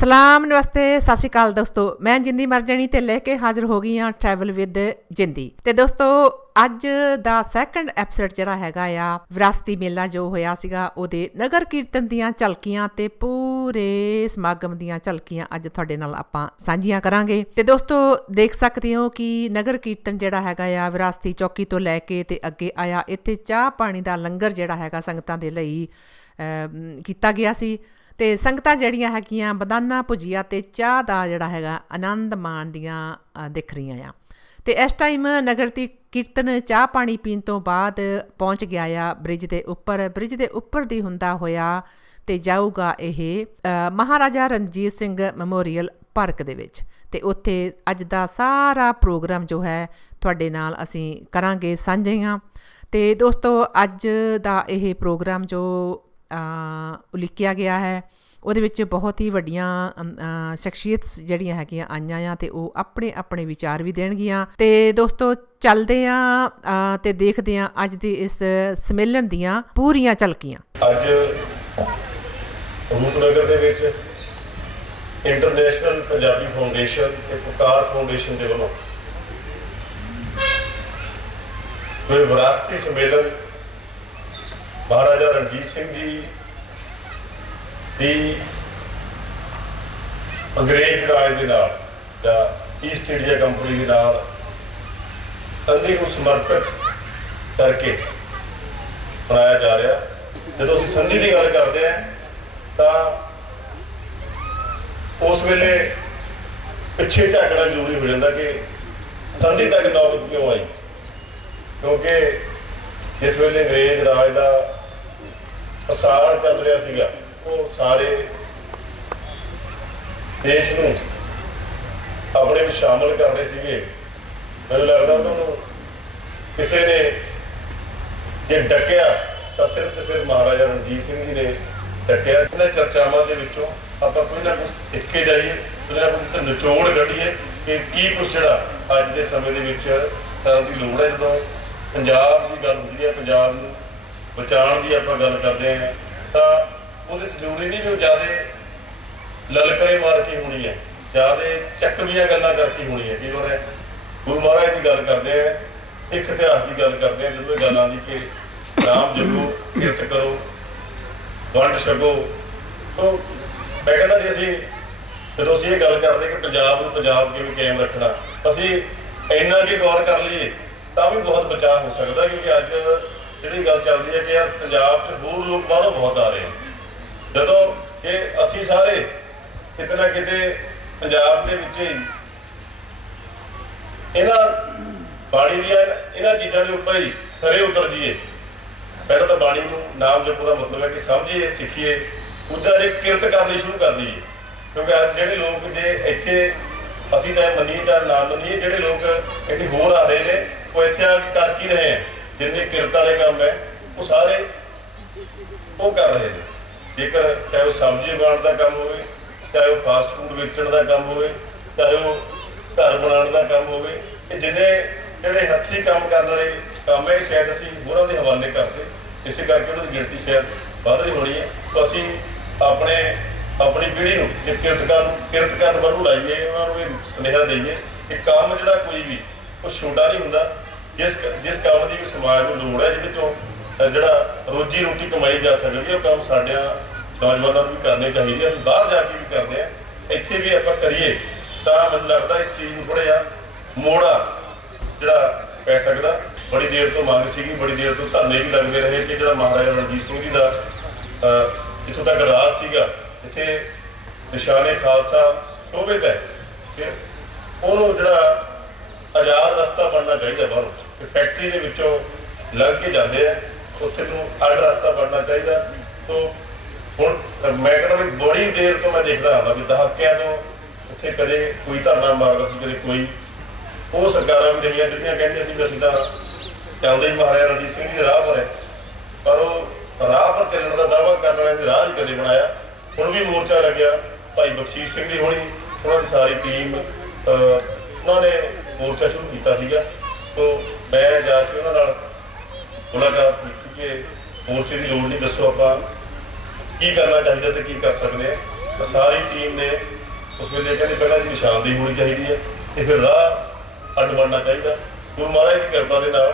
ਸਲਾਮ ਨਮਸਤੇ, ਸਤਿ ਸ਼੍ਰੀ ਅਕਾਲ ਦੋਸਤੋ। ਮੈਂ ਜਿੰਦੀ ਮਰਜਣੀ ਤੇ ਲੈ ਕੇ ਹਾਜ਼ਰ ਹੋ ਗਈ ਹਾਂ ਟਰੈਵਲ ਵਿਦ ਜਿੰਦੀ। ਤੇ ਦੋਸਤੋ, ਅੱਜ ਦਾ ਸੈਕੰਡ ਐਪੀਸੋਡ ਜਿਹੜਾ ਹੈਗਾ ਆ, ਵਿਰਾਸਤੀ ਮੇਲਾ ਜੋ ਹੋਇਆ ਸੀਗਾ, ਉਹਦੇ ਨਗਰ ਕੀਰਤਨ ਦੀਆਂ ਝਲਕੀਆਂ ਤੇ ਪੂਰੇ ਸਮਾਗਮ ਦੀਆਂ ਝਲਕੀਆਂ ਅੱਜ ਤੁਹਾਡੇ ਨਾਲ ਆਪਾਂ ਸਾਂਝੀਆਂ ਕਰਾਂਗੇ। ਤੇ ਦੋਸਤੋ, ਦੇਖ ਸਕਦੇ ਹੋ ਕਿ ਨਗਰ ਕੀਰਤਨ ਜਿਹੜਾ ਹੈਗਾ ਆ, ਵਿਰਾਸਤੀ ਚੌਕੀ ਤੋਂ ਲੈ ਕੇ ਤੇ ਅੱਗੇ ਆਇਆ, ਇੱਥੇ ਚਾਹ ਪਾਣੀ ਦਾ ਲੰਗਰ ਜਿਹੜਾ ਹੈਗਾ ਸੰਗਤਾਂ ਦੇ ਲਈ ਕੀਤਾ ਗਿਆ ਸੀ। ਤੇ ਸੰਗਤਾਂ ਜਿਹੜੀਆਂ ਹੈਗੀਆਂ, ਬਦਾਨਾ, ਭੁਜੀਆ ਤੇ ਚਾਹ ਦਾ ਜਿਹੜਾ ਹੈਗਾ ਆਨੰਦ ਮਾਣਦੀਆਂ ਦਿਖ ਰਹੀਆਂ ਆ। ਤੇ ਇਸ ਟਾਈਮ ਨਗਰ ਦੀ ਕੀਰਤਨ ਚਾਹ ਪਾਣੀ ਪੀਣ ਤੋਂ ਬਾਅਦ ਪਹੁੰਚ ਗਿਆ ਆ ਬ੍ਰਿਜ ਦੇ ਉੱਪਰ। ਬ੍ਰਿਜ ਦੇ ਉੱਪਰ ਦੀ ਹੁੰਦਾ ਹੋਇਆ ਤੇ ਜਾਊਗਾ ਇਹ ਮਹਾਰਾਜਾ ਰਣਜੀਤ ਸਿੰਘ ਮੈਮੋਰੀਅਲ ਪਾਰਕ ਦੇ ਵਿੱਚ। ਤੇ ਉੱਥੇ ਅੱਜ ਦਾ ਸਾਰਾ ਪ੍ਰੋਗਰਾਮ ਜੋ ਹੈ ਤੁਹਾਡੇ ਨਾਲ ਅਸੀਂ ਕਰਾਂਗੇ ਸਾਂਝੀਆਂ ਤੇ ਦੋਸਤੋ, ਅੱਜ ਦਾ ਇਹ ਪ੍ਰੋਗਰਾਮ ਜੋ ਉਲੀਕਿਆ ਗਿਆ ਹੈ। ਉਹਦੇ ਵਿੱਚ ਬਹੁਤ ਹੀ ਵੱਡੀਆਂ ਅਮ, ਸ਼ਖਸੀਅਤ ਜਿਹੜੀਆਂ ਹੈਗੀਆਂ ਆਈਆਂ ਆ ਤੇ ਉਹ ਆਪਣੇ ਆਪਣੇ ਵਿਚਾਰ ਵੀ ਦੇਣਗੀਆਂ। ਤੇ ਦੋਸਤੋ ਚੱਲਦੇ ਆ ਅ, ਤੇ ਦੇਖਦੇ ਆ ਅੱਜ ਦੇ ਇਸ ਸਮੇਲਨ ਦੀਆਂ ਪੂਰੀਆਂ ਝਲਕੀਆਂ। ਅੱਜ ਰੂਪਨਗਰ ਦੇ ਵਿੱਚ ਇੰਟਰਨੈਸ਼ਨਲ ਪੰਜਾਬੀ ਫਾਊਂਡੇਸ਼ਨ ਤੇ ਪੁਕਾਰ ਫਾਊਂਡੇਸ਼ਨ ਦੇ ਵੱਲੋਂ ਕੋਈ ਵਿਰਾਸਤੀ ਸੰਮੇਲਨ ਮਹਾਰਾਜਾ ਰਣਜੀਤ ਸਿੰਘ ਜੀ ਦੀ ਅੰਗਰੇਜ਼ ਰਾਜ ਦੇ ਨਾਲ ਜਾਂ ਈਸਟ ਇੰਡੀਆ ਕੰਪਨੀ ਦੇ ਨਾਲ ਸੰਧੀ ਨੂੰ ਸਮਰਪਿਤ ਕਰਕੇ ਬਣਾਇਆ ਜਾ ਰਿਹਾ। ਜਦੋਂ ਅਸੀਂ ਸੰਧੀ ਦੀ ਗੱਲ ਕਰਦੇ ਹਾਂ, ਤਾਂ ਉਸ ਵੇਲੇ ਪਿੱਛੇ ਝਾਕਣਾ ਜ਼ਰੂਰੀ ਹੋ ਜਾਂਦਾ ਕਿ ਸੰਧੀ ਤੱਕ ਨੌਬਤ ਕਿਉਂ ਆਈ? ਕਿਉਂਕਿ ਜਿਸ ਵੇਲੇ ਅੰਗਰੇਜ਼ ਰਾਜ ਦਾ ਪਸਾਰ ਚੱਲ ਰਿਹਾ ਸੀਗਾ। ਉਹ ਸਾਰੇ ਦੇਸ਼ ਨੂੰ ਆਪਣੇ ਵਿੱਚ ਸ਼ਾਮਲ ਕਰ ਰਹੇ ਸੀਗੇ। ਮੈਨੂੰ ਲੱਗਦਾ ਤੁਹਾਨੂੰ ਕਿਸੇ ਨੇ ਜੇ ਡੱਕਿਆ, ਤਾਂ ਸਿਰਫ ਤੇ ਸਿਰਫ ਮਹਾਰਾਜਾ ਰਣਜੀਤ ਸਿੰਘ ਜੀ ਨੇ ਡੱਕਿਆ। ਇਹਨਾਂ ਚਰਚਾਵਾਂ ਦੇ ਵਿੱਚੋਂ ਆਪਾਂ ਕੋਈ ਨਾ ਕੁਝ ਸਿੱਖ ਕੇ ਜਾਈਏ, ਕੋਈ ਨਾ ਕੁਝ ਨਿਚੋੜ ਕੱਢੀਏ ਕਿ ਕੀ ਕੁਝ ਜਿਹੜਾ ਅੱਜ ਦੇ ਸਮੇਂ ਦੇ ਵਿੱਚ ਕਰਨ ਦੀ ਲੋੜ ਹੈ। ਜਦੋਂ ਪੰਜਾਬ ਦੀ ਗੱਲ ਹੁੰਦੀ ਹੈ, ਪੰਜਾਬ ਨੂੰ ਬਚਾਉਣ ਦੀ ਆਪਾਂ ਗੱਲ ਕਰਦੇ ਹਾਂ, ਤਾਂ ਉਹਦੇ ਜ਼ਰੂਰੀ ਨਹੀਂ ਵੀ ਉਹ ਜ਼ਿਆਦਾ ਲਲਕਰੇ ਮਾਰ ਕੇ ਹੋਣੀ ਹੈ, ਜ਼ਿਆਦਾ ਚੱਕਵੀਆਂ ਗੱਲਾਂ ਕਰਕੇ ਹੋਣੀ ਹੈ। ਕੀ ਹੋ ਰਿਹਾ ਗੁਰੂ ਮਹਾਰਾਜ ਦੀ ਗੱਲ ਕਰਦੇ ਆ, ਇੱਕ ਇਤਿਹਾਸ ਦੀ ਗੱਲ ਕਰਦੇ ਆ, ਜਦੋਂ ਇਹ ਗੱਲ ਆਉਂਦੀ ਕਿ ਨਾਮ ਜਪੋ, ਕਿਰਤ ਕਰੋ, ਵੰਡ ਛਕੋ। ਸੋ ਮੈਂ ਕਹਿੰਦਾ ਜੀ ਅਸੀਂ, ਜਦੋਂ ਅਸੀਂ ਇਹ ਗੱਲ ਕਰਦੇ ਕਿ ਪੰਜਾਬ ਨੂੰ ਪੰਜਾਬ ਕਿਵੇਂ ਕਾਇਮ ਰੱਖਣਾ, ਅਸੀਂ ਇੰਨਾ ਕੀ ਗੌਰ ਕਰ ਲਈਏ, ਤਾਂ ਵੀ ਬਹੁਤ ਬਚਾਅ ਹੋ ਸਕਦਾ, ਕਿਉਂਕਿ ਅੱਜ ਜਿਹੜੀ ਗੱਲ ਚੱਲਦੀ ਹੈ ਕਿ ਯਾਰ ਪੰਜਾਬ 'ਚ ਹੋਰ ਲੋਕ ਬਾਹਰੋਂ ਬਹੁਤ ਆ ਰਹੇ ਆ। ਜਦੋਂ ਕਿ ਅਸੀਂ ਸਾਰੇ ਕਿਤੇ ਨਾ ਕਿਤੇ ਪੰਜਾਬ ਦੇ ਵਿੱਚ ਹੀ ਇਹਨਾਂ ਬਾਣੀ ਦੀਆਂ, ਇਹਨਾਂ ਚੀਜ਼ਾਂ ਦੇ ਉੱਪਰ ਹੀ ਖਰੇ ਉਤਰ ਜੀਏ ਪਹਿਲਾਂ ਤਾਂ ਬਾਣੀ ਨੂੰ ਨਾਮ ਜਪੋ ਦਾ ਮਤਲਬ ਹੈ ਕਿ ਸਮਝੀਏ, ਸਿੱਖੀਏ ਉਹਦਾ ਜੇ ਕਿਰਤ ਕਰਨੀ ਸ਼ੁਰੂ ਕਰ ਦਈਏ। ਕਿਉਂਕਿ ਅੱਜ ਜਿਹੜੇ ਲੋਕ ਜੇ ਇੱਥੇ, ਅਸੀਂ ਤਾਂ ਇਹ ਮੰਨੀਏ ਜਾਂ ਨਾ ਮੰਨੀਏ, ਜਿਹੜੇ ਲੋਕ ਇੱਥੇ ਹੋਰ ਆ ਰਹੇ ਨੇ, ਉਹ ਇੱਥੇ ਆ ਕੇ ਕਰ ਕੀ ਰਹੇ ਆ? ਜਿੰਨੇ ਕਿਰਤ ਵਾਲੇ ਕੰਮ ਹੈ, ਉਹ ਸਾਰੇ ਉਹ ਕਰ ਰਹੇ ਨੇ। ਜੇਕਰ ਚਾਹੇ ਉਹ ਸਬਜ਼ੀ ਬਣਾਉਣ ਦਾ ਕੰਮ ਹੋਵੇ, ਚਾਹੇ ਉਹ ਫਾਸਟ ਫੂਡ ਵੇਚਣ ਦਾ ਕੰਮ ਹੋਵੇ, ਚਾਹੇ ਉਹ ਘਰ ਬਣਾਉਣ ਦਾ ਕੰਮ ਹੋਵੇ, ਇਹ ਜਿੰਨੇ ਜਿਹੜੇ ਹੱਥੀਂ ਕੰਮ ਕਰਨ ਵਾਲੇ ਕੰਮ ਹੈ ਸ਼ਾਇਦ ਅਸੀਂ ਹੋਰਾਂ ਦੇ ਹਵਾਲੇ ਕਰਦੇ। ਇਸੇ ਕਰਕੇ ਉਹਨਾਂ ਦੀ ਗਿਣਤੀ ਸ਼ਾਇਦ ਵੱਧ ਰਹੀ ਹੋਣੀ ਹੈ। ਤਾਂ ਅਸੀਂ ਆਪਣੇ, ਆਪਣੀ ਪੀੜ੍ਹੀ ਨੂੰ ਜੇ ਕਿਰਤਕਾਰ ਨੂੰ ਕਿਰਤ ਕਰਨ ਵੱਲ ਲਾਈਏ, ਉਹਨਾਂ ਨੂੰ ਇਹ ਸੁਨੇਹਾ ਦਈਏ ਕਿ ਕੰਮ ਜਿਹੜਾ ਕੋਈ ਵੀ, ਉਹ ਛੋਟਾ ਨਹੀਂ ਹੁੰਦਾ। ਜਿਸ ਜਿਸ ਕੰਮ ਦੀ ਵੀ ਸਮਾਜ ਨੂੰ ਲੋੜ ਹੈ ਜਿਹਦੇ ਤੋਂ ਜਿਹੜਾ ਰੋਜੀ ਰੋਟੀ ਕਮਾਈ ਜਾ ਸਕਦੀ ਹੈ ਉਹ ਕੰਮ ਸਾਡਿਆਂ ਨੌਜਵਾਨਾਂ ਨੂੰ ਵੀ ਕਰਨੇ ਚਾਹੀਦੇ ਆ ਅਸੀਂ ਬਾਹਰ ਜਾ ਕੇ ਵੀ ਕਰਦੇ ਆ ਇੱਥੇ ਵੀ ਆਪਾਂ ਕਰੀਏ ਤਾਂ ਮੈਨੂੰ ਲੱਗਦਾ ਇਸ ਚੀਜ਼ ਨੂੰ ਥੋੜਾ ਜਿਹਾ ਮੋੜਾ ਜਿਹੜਾ ਪੈ ਸਕਦਾ। ਬੜੀ ਦੇਰ ਤੋਂ ਮੰਗ ਸੀਗੀ ਬੜੀ ਦੇਰ ਤੋਂ ਧਰਨੇ ਵੀ ਲੱਗਦੇ ਰਹੇ ਕਿ ਜਿਹੜਾ ਮਹਾਰਾਜਾ ਰਣਜੀਤ ਸਿੰਘ ਜੀ ਦਾ ਅਹ, ਇੱਥੋਂ ਤੱਕ ਰਾਜ ਸੀਗਾ ਇੱਥੇ ਨਿਸ਼ਾਨੇ ਖਾਲਸਾ ਸ਼ੋਭਿਤ ਹੈ ਕਿ ਉਹਨੂੰ ਜਿਹੜਾ ਆਜ਼ਾਦ ਰਸਤਾ ਬਣਨਾ ਚਾਹੀਦਾ ਬਾਹਰੋਂ। ਫੈਕਟਰੀ ਦੇ ਵਿੱਚੋਂ ਲੰਘ ਕੇ ਜਾਂਦੇ ਆ, ਉੱਥੇ ਨੂੰ ਅੱਡ ਰਸਤਾ ਬਣਨਾ ਚਾਹੀਦਾ। ਸੋ ਹੁਣ ਮੈਂ ਕਹਿੰਦਾ ਵੀ ਬੜੀ ਦੇਰ ਤੋਂ ਮੈਂ ਦੇਖਦਾ ਆਉਂਦਾ ਵੀ ਦਹਾਕਿਆਂ ਤੋਂ ਉੱਥੇ ਕਦੇ ਕੋਈ ਧਰਨਾ ਮਾਰਦਾ ਸੀ, ਕਦੇ ਕੋਈ। ਉਹ ਸਰਕਾਰਾਂ ਵੀ ਰਹੀਆਂ, ਜਿਹੜੀਆਂ ਕਹਿੰਦੀਆਂ ਸੀ ਵੀ ਅਸੀਂ ਤਾਂ ਚੱਲਦੇ ਹੀ ਮਹਾਰਾਜਾ ਰਣਜੀਤ ਸਿੰਘ ਜੀ ਦੇ ਰਾਹ ਪਰ ਪਰ ਉਹ ਰਾਹ ਪਰ ਚੱਲਣ ਦਾ ਦਾਅਵਾ ਕਰਨ ਵਾਲਿਆਂ ਨੇ ਰਾਹ ਨਹੀਂ ਕਦੇ ਬਣਾਇਆ। ਹੁਣ ਵੀ ਮੋਰਚਾ ਲੱਗਿਆ, ਭਾਈ ਬਖਸ਼ੀਸ਼ ਸਿੰਘ ਦੀ ਹੋਣੀ, ਉਹਨਾਂ ਦੀ ਸਾਰੀ ਟੀਮ ਉਹਨਾਂ ਨੇ ਮੋਰਚਾ ਸ਼ੁਰੂ ਕੀਤਾ ਸੀਗਾ। ਸੋ ਮੈਂ ਜਾ ਕੇ ਉਹਨਾਂ ਨਾਲ ਮੁਲਾਕਾਤ ਕੀਤੀ ਕਿ ਮੋਰਚੇ ਦੀ ਲੋੜ ਨਹੀਂ, ਦੱਸੋ ਆਪਾਂ ਕੀ ਕਰਨਾ ਚਾਹੀਦਾ ਤੇ ਕੀ ਕਰ ਸਕਦੇ ਆ। ਤਾਂ ਸਾਰੀ ਟੀਮ ਨੇ ਉਸ ਵੇਲੇ ਕਹਿੰਦੇ ਪਹਿਲਾਂ ਜੀ ਨਿਸ਼ਾਨਦੇਹੀ ਹੋਣੀ ਚਾਹੀਦੀ ਹੈ ਤੇ ਫਿਰ ਰਾਹ ਅੱਡ ਬਣਨਾ ਚਾਹੀਦਾ। ਗੁਰੂ ਮਹਾਰਾਜ ਦੀ ਕਿਰਪਾ ਦੇ ਨਾਲ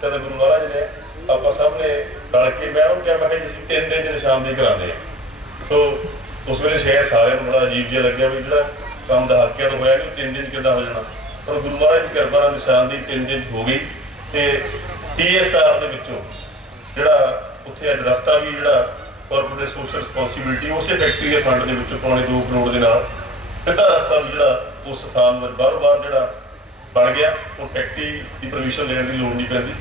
ਤੇ ਗੁਰੂ ਮਹਾਰਾਜ ਨੇ ਆਪਾਂ ਸਭ ਨੇ ਰਲ ਕੇ ਮੈਂ ਉਹਨੂੰ ਕਿਹਾ, ਮੈਂ ਕਿਹਾ ਜੀ, ਅਸੀਂ ਤਿੰਨ ਦਿਨ ਚ ਨਿਸ਼ਾਨਦੇਹੀ ਕਰਾਉਂਦੇ ਹਾਂ ਸੋ ਉਸ ਵੇਲੇ ਸ਼ਾਇਦ ਸਾਰਿਆਂ ਨੂੰ ਬੜਾ ਅਜੀਬ ਜਿਹਾ ਲੱਗਿਆ ਵੀ ਜਿਹੜਾ ਕੰਮ ਦਾ ਹੱਕਿਆ ਤਾਂ ਹੋਇਆ ਨਹੀਂ ਤਿੰਨ ਦਿਨ 'ਚ ਕਿੱਦਾਂ ਹੋ ਜਾਣਾ। ਪਰ ਗੁਰੂ ਮਹਾਰਾਜ ਦੀ ਕਿਰਪਾ ਨਾਲ ਨਿਸ਼ਾਨਦੇਹੀ ਤਿੰਨ ਦਿਨ ਹੋ ਗਈ ਤੇ ਟੀਐਸਆਰ ਦੇ ਵਿੱਚੋਂ ਜਿਹੜਾ ਉੱਥੇ ਅੱਜ ਰਸਤਾ ਵੀ ਜਿਹੜਾ ਕਾਰਪੋਰੇਟ ਸੋਸ਼ਲ ਰਿਸਪੌਂਸਿਬਿਲਟੀ ਉਸੇ ਫੈਕਟਰੀ ਦੇ ਫੰਡ ਦੇ ਵਿੱਚੋਂ ਪੌਣੇ 2 ਕਰੋੜ ਦੇ ਨਾਲ ਸਿੱਧਾ ਰਸਤਾ ਵੀ ਜਿਹੜਾ ਉਸ ਸਥਾਨ ਵਿੱਚ ਬਾਰ-ਬਾਰ ਜਿਹੜਾ ਬਣ ਗਿਆ, ਉਹ ਫੈਕਟਰੀ ਦੀ ਪਰਮਿਸ਼ਨ ਲੈਣ ਦੀ ਲੋੜ ਨਹੀਂ ਪੈਂਦੀ।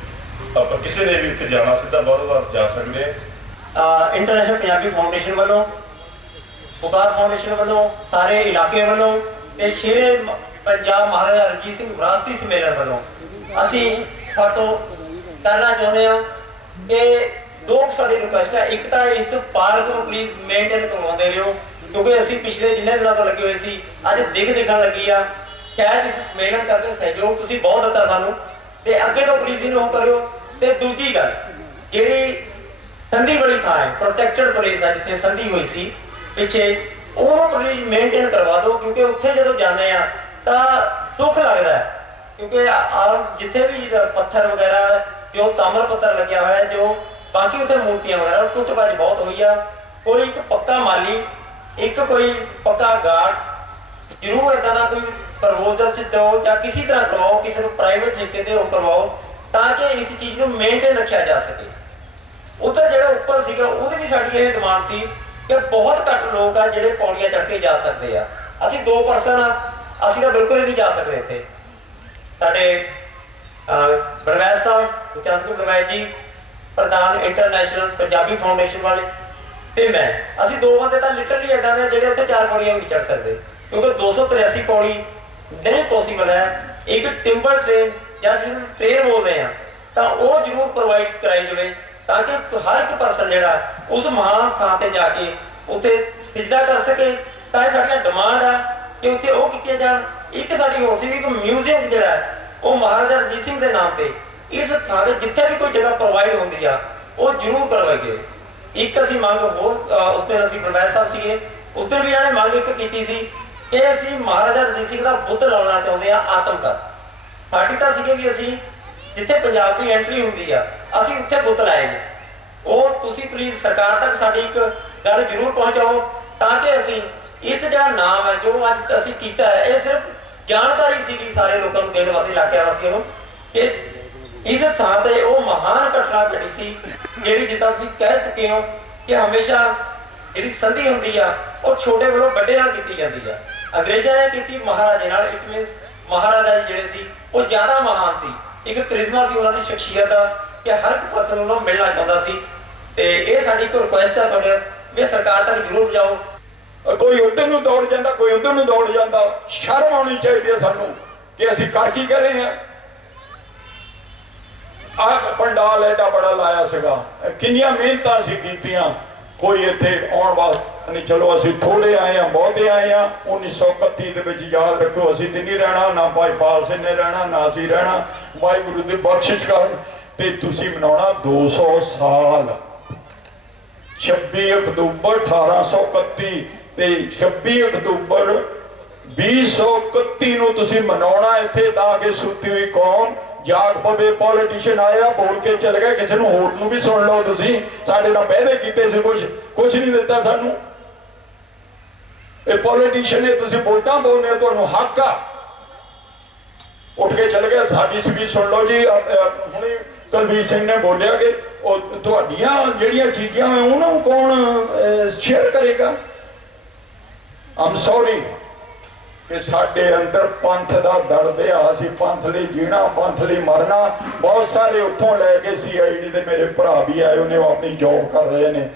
ਆਪਾਂ ਕਿਸੇ ਨੇ ਵੀ ਉੱਥੇ ਜਾਣਾ, ਸਿੱਧਾ ਬਾਰ-ਬਾਰ ਜਾ ਸਕਦੇ ਹਾਂ। ਇੰਟਰਨੈਸ਼ਨਲ ਪੰਜਾਬੀ ਫਾਊਂਡੇਸ਼ਨ ਵੱਲੋਂ, ਪੁਕਾਰ ਫਾਊਂਡੇਸ਼ਨ ਵੱਲੋਂ, ਸਾਰੇ ਇਲਾਕੇ ਵੱਲੋਂ ਤੇ ਸ਼ੇਰੇ ਪੰਜਾਬ ਮਹਾਰਾਜਾ ਰਣਜੀਤ ਸਿੰਘ ਵਿਰਾਸਤੀ ਸੰਮੇਲਨ ਵੱਲੋਂ। ਅਸੀਂ ਫੋਟੋ ਕਰਨਾ ਚਾਹੁੰਦੇ ਹਾਂ। ਕਿ ਦੋ ਸਾਡੀ ਰਿਕੁਐਸਟ ਹੈ। ਇੱਕ ਤਾਂ ਇਸ ਪਾਰਕ ਨੂੰ ਪਲੀਜ਼ ਮੇਨਟੇਨ ਕਰਵਾਉਂਦੇ ਰਹੋ, ਕਿਉਂਕਿ ਅਸੀਂ ਪਿਛਲੇ ਜਿੰਨੇ ਦਿਨਾਂ ਤੋਂ ਲੱਗੇ ਹੋਏ ਸੀ, ਅੱਜ ਦਿਖ ਦਿਖਣ ਲੱਗੀ ਆ। ਸ਼ਾਇਦ ਇਸ ਸੰਮੇਲਨ ਕਰਕੇ ਸਹਿਯੋਗ ਤੁਸੀਂ ਬਹੁਤ ਦਿੱਤਾ ਸਾਨੂੰ। ਤੇ ਅੱਗੇ ਤੋਂ ਪਲੀਜ਼ ਇਹਨੂੰ ਉਹ ਕਰਿਓ। ਤੇ ਦੂਜੀ ਗੱਲ, ਜਿਹੜੀ ਸੰਧੀ ਵਾਲੀ ਥਾਂ ਹੈ ਪ੍ਰੋਟੈਕਟਡ ਪਲੇਸ ਹੈ ਜਿੱਥੇ ਸੰਧੀ ਹੋਈ ਸੀ, ਪਿੱਛੇ ਉਹਨੂੰ ਤੁਸੀਂ ਮੇਨਟੇਨ ਕਰਵਾ ਦਿਓ, ਕਿਉਂਕਿ ਉੱਥੇ ਜਦੋਂ ਜਾਂਦੇ ਆ, ਤਾਂ ਦੁੱਖ ਲੱਗਦਾ ਹੈ। ਕਿਉਂਕਿ ਆ- ਜਿੱਥੇ ਵੀ ਪੱਥਰ ਵਗੈਰਾ, ਜੋ ਤਾਮਰ ਪੱਥਰ ਲੱਗਿਆ ਹੋਇਆ ਹੈ, ਜੋ ਬਾਕੀ ਉੱਥੇ ਮੂਰਤੀਆਂ ਵਗੈਰਾ, ਉਹ ਬਹੁਤ ਹੋਈ ਆ। ਕੋਈ ਇੱਕ ਪੱਕਾ ਮਾਲੀ, ਇੱਕ ਕੋਈ ਪੱਕਾ ਗਾਰਡ ਜ਼ਰੂਰ ਏਦਾਂ ਦਾ ਕੋਈ ਪ੍ਰਪੋਜ਼ਲ ਚ ਦਿਓ ਜਾਂ ਕਿਸੇ ਤਰ੍ਹਾਂ ਕਰਵਾਓ, ਕਿਸੇ ਨੂੰ ਪ੍ਰਾਈਵੇਟ ਠੇਕੇ ਤੇ ਉਹ ਕਰਵਾਓ, ਤਾਂ ਕਿ ਇਸ ਚੀਜ਼ ਨੂੰ ਮੇਨਟੇਨ ਰੱਖਿਆ ਜਾ ਸਕੇ। ਉੱਧਰ ਜਿਹੜਾ ਉੱਪਰ ਸੀਗਾ, ਉਹਦੀ ਵੀ ਸਾਡੀ ਇਹ ਡਿਮਾਂਡ ਸੀ ਕਿ ਬਹੁਤ ਘੱਟ ਲੋਕ ਆ ਜਿਹੜੇ ਪੌੜੀਆਂ ਚੜ੍ਹ ਕੇ ਜਾ ਸਕਦੇ ਆ। ਅਸੀਂ ਦੋ ਪਰਸਨ ਆ, ਅਸੀਂ ਤਾਂ ਬਿਲਕੁਲ ਹੀ ਨਹੀਂ ਜਾ ਸਕਦੇ ਇੱਥੇ। ਸਾਡੇ ਬਰਵੈਸ ਸਾਹਿਬ ਗੁਰਚੰਦ ਬਰਵੈਸ ਜੀ, ਪ੍ਰਧਾਨ ਇੰਟਰਨੈਸ਼ਨਲ ਪੰਜਾਬੀ ਫਾਊਂਡੇਸ਼ਨ ਵਾਲੇ ਤੇ ਮੈਂ। ਅਸੀਂ ਦੋ ਬੰਦੇ ਤਾਂ ਲਿਟਰਲੀ ਏਦਾਂ ਦੇ ਜਿਹੜੇ ਉੱਥੇ ਚਾਰ ਪੌੜੀਆਂ ਵੀ ਨਹੀਂ ਚੜ੍ਹ ਸਕਦੇ। ਕਿਉਂਕਿ 283 ਪੌੜੀ ਨਹੀਂ ਪੋਸੀਬਲ ਹੈ। ਇੱਕ ਟਿੰਬਰ ਟ੍ਰੇਨ ਜਾਂ ਜਿਹਨੂੰ ਟ੍ਰੇਨ ਬੋਲਦੇ ਆ, ਤਾਂ ਉਹ ਜ਼ਰੂਰ ਪ੍ਰੋਵਾਈਡ ਕਰਾਈ ਜਾਵੇ। ਤਾਂ ਕਿ ਹਰ ਇੱਕ ਪਰਸਨ ਜਿਹੜਾ ਉਸ ਮਹਾਨ ਥਾਂ ਤੇ ਜਾ ਕੇ ਉੱਥੇ ਸਿਜਦਾ ਕਰ ਸਕੇ। ਤਾਂ ਇਹ ਸਾਡੀਆਂ ਡਿਮਾਂਡ ਆ ਕਿ ਉੱਥੇ ਉਹ ਕੀਤੀਆਂ ਜਾਣ। ਇੱਕ ਸਾਡੀ ਹੋਰ ਸੀ ਵੀ ਇੱਕ ਮਿਊਜ਼ੀਅਮ ਜਿਹੜਾ ਉਹ ਮਹਾਰਾਜਾ ਰਣਜੀਤ ਸਿੰਘ ਦੇ ਨਾਮ ਤੇ ਇਸ ਥਾਂ ਤੇ ਜਿੱਥੇ ਵੀ ਕੋਈ ਜਗ੍ਹਾ ਪ੍ਰੋਵਾਈਡ ਹੁੰਦੀ ਆ, ਉਹ ਜ਼ਰੂਰ ਕਰਵਾਈਏ। ਇੱਕ ਅਸੀਂ ਮੰਗ ਹੋਰ ਉਸ ਦਿਨ ਅਸੀਂ ਪ੍ਰੋਫੈਸਰ ਸਾਹਿਬ ਸੀਗੇ। ਉਸ ਦਿਨ ਵੀ ਇਹਨਾਂ ਨੇ ਮੰਗ ਇੱਕ ਕੀਤੀ ਸੀ ਕਿ ਅਸੀਂ ਮਹਾਰਾਜਾ ਰਣਜੀਤ ਸਿੰਘ ਦਾ ਬੁੱਤ ਲਾਉਣਾ ਚਾਹੁੰਦੇ ਆ ਆਤਮਕਰ ਸਾਡੀ ਤਾਂ ਸੀਗੇ ਵੀ ਅਸੀਂ ਜਿੱਥੇ ਪੰਜਾਬ ਦੀ ਐਂਟਰੀ ਹੁੰਦੀ ਆ, ਅਸੀਂ ਉੱਥੇ ਬੁੱਤ ਲਾਏ ਨੇ। ਉਹ ਤੁਸੀਂ ਪਲੀਜ਼ ਸਰਕਾਰ ਤੱਕ ਸਾਡੀ ਇੱਕ ਗੱਲ ਜ਼ਰੂਰ ਪਹੁੰਚਾਓ ਤਾਂ ਕਿ ਅਸੀਂ ਇਸ ਜਿਹੜਾ ਨਾਮ ਹੈ ਜੋ ਅੱਜ ਅਸੀਂ ਕੀਤਾ ਹੈ, ਇਹ ਸਿਰਫ ਜਾਣਕਾਰੀ ਸੀਗੀ ਸਾਰੇ ਲੋਕਾਂ ਨੂੰ ਦੇਣ ਵਾਸਤੇ ਇਲਾਕਿਆਂ ਵਾਸੀਆਂ ਨੂੰ, ਕਿ ਇਸ ਥਾਂ ਤੇ ਉਹ ਮਹਾਨ ਘਟਨਾ ਘਟੀ ਸੀ, ਜਿਹੜੀ ਜਿੱਦਾਂ ਤੁਸੀਂ ਕਹਿ ਚੁੱਕੇ ਹੋ ਕਿ ਹਮੇਸ਼ਾ ਜਿਹੜੀ ਸੰਧੀ ਹੁੰਦੀ ਆ, ਉਹ ਛੋਟੇ ਵੱਲੋਂ ਵੱਡੇ ਨਾਲ ਕੀਤੀ ਜਾਂਦੀ ਆ। ਅੰਗਰੇਜ਼ਾਂ ਨੇ ਕੀਤੀ, ਮਹਾਰਾਜੇ ਨਾਲ ਇਟ ਮੀਨਸ ਮਹਾਰਾਜਾ ਜੀ ਜਿਹੜੇ ਸੀ, ਉਹ ਜ਼ਿਆਦਾ ਮਹਾਨ ਸੀ। ਇੱਕ ਕ੍ਰਿਸ਼ਮਾ ਸੀ, ਉਹਨਾਂ ਦੀ ਸ਼ਖਸੀਅਤ ਦਾ ਕਿ ਹਰ ਇੱਕ ਪਰਸਨ ਉਹਨੂੰ ਮਿਲਣਾ ਚਾਹੁੰਦਾ ਸੀ। ਤੇ ਇਹ ਸਾਡੀ ਇੱਕ ਰਿਕੁਐਸਟ ਆ ਤੁਹਾਡੇ ਵੀ ਸਰਕਾਰ ਤੱਕ ਜ਼ਰੂਰ ਜਾਓ। ਕੋਈ ਉੱਧਰ ਨੂੰ ਦੌੜ ਜਾਂਦਾ, ਕੋਈ ਉੱਧਰ ਨੂੰ ਦੌੜ ਜਾਂਦਾ, ਸ਼ਰਮ ਆਉਣੀ ਚਾਹੀਦੀ ਹੈ ਸਾਨੂੰ ਕਿ ਅਸੀਂ ਕਰ ਕੀ ਕਰ ਰਹੇ ਹਾਂ। ਆ ਪੰਡਾਲ ਐਡਾ ਬੜਾ ਲਾਇਆ ਸੀਗਾ, ਕਿੰਨੀਆਂ ਮਿਹਨਤਾਂ ਅਸੀਂ ਕੀਤੀਆਂ। ਕੋਈ ਇੱਥੇ ਆਉਣ ਵਾਸਤੇ ਨਹੀਂ, ਚਲੋ ਅਸੀਂ ਥੋੜੇ ਆਏ ਆ ਬਹੁਤੇ ਆਏ ਆ 1931 ਦੇ ਵਿੱਚ ਯਾਦ ਰੱਖੋ, ਅਸੀਂ ਤੇ ਨਹੀਂ ਰਹਿਣਾ, ਨਾ ਭਾਈ ਪਾਲ ਸਿੰਘ ਨੇ ਰਹਿਣਾ, ਨਾ ਅਸੀਂ ਰਹਿਣਾ, ਵਾਹਿਗੁਰੂ ਦੀ ਬਖਸ਼ਿਸ਼ ਕਰਨ। ਤੇ ਤੁਸੀਂ ਮਨਾਉਣਾ 200 ਸਾਲ। 26 ਅਕਤੂਬਰ 1831 ਤੇ 26 ਅਕਤੂਬਰ 2031 ਨੂੰ ਤੁਸੀਂ ਮਨਾਉਣਾ ਇੱਥੇ, ਤਾਂ ਕਿ ਸੁੱਤੀ ਹੋਈ ਕੌਮ ਜਾਗ ਪਵੇ ਪੋਲੀਟੀਸ਼ੀਅਨ ਆਇਆ, ਬੋਲ ਕੇ ਚਲੇ ਗਏ ਕਿਸੇ ਨੂੰ ਹੋਰ ਨੂੰ ਵੀ ਸੁਣ ਲਓ ਤੁਸੀਂ। ਸਾਡੇ ਨਾਲ ਵਾਅਦੇ ਕੀਤੇ ਸੀ ਕੁਝ ਕੁਝ ਨਹੀਂ ਦਿੱਤਾ ਸਾਨੂੰ। ਇਹ ਪੋਲੀਟੀਸ਼ੀਅਨ ਨੇ, ਤੁਸੀਂ ਵੋਟਾਂ ਬੋਲਦੇ ਤੁਹਾਨੂੰ ਹੱਕ ਆ। ਉੱਠ ਕੇ ਚਲੇ ਗਿਆ, ਸਾਡੀ ਸਪੀਚ ਸੁਣ ਲਓ ਜੀ। ਅ- ਅ- ਹੁਣੇ ਕੁਲਬੀਰ ਸਿੰਘ ਨੇ ਬੋਲਿਆ ਕਿ ਉਹ ਤੁਹਾਡੀਆਂ ਜਿਹੜੀਆਂ ਚੀਜ਼ਾਂ ਹੈ ਉਹਨਾਂ ਨੂੰ ਕੌਣ ਸ਼ੇਅਰ ਕਰੇਗਾ? ਆਮ ਸੌਰੀ ਕਿ ਸਾਡੇ ਅੰਦਰ ਪੰਥ ਦਾ ਦਰਦ ਆ ਅਸੀਂ ਪੰਥ ਲਈ ਜੀਣਾ, ਪੰਥ ਲਈ ਮਰਨਾ। ਬਹੁਤ ਸਾਰੇ ਉੱਥੋਂ ਲੈ ਕੇ ਸੀਆਈਡੀ ਦੇ ਮੇਰੇ ਭਰਾ ਵੀ ਆਏ, ਉਹਨੇ ਉਹ ਆਪਣੀ ਜੌਬ ਕਰ ਰਹੇ ਨੇ।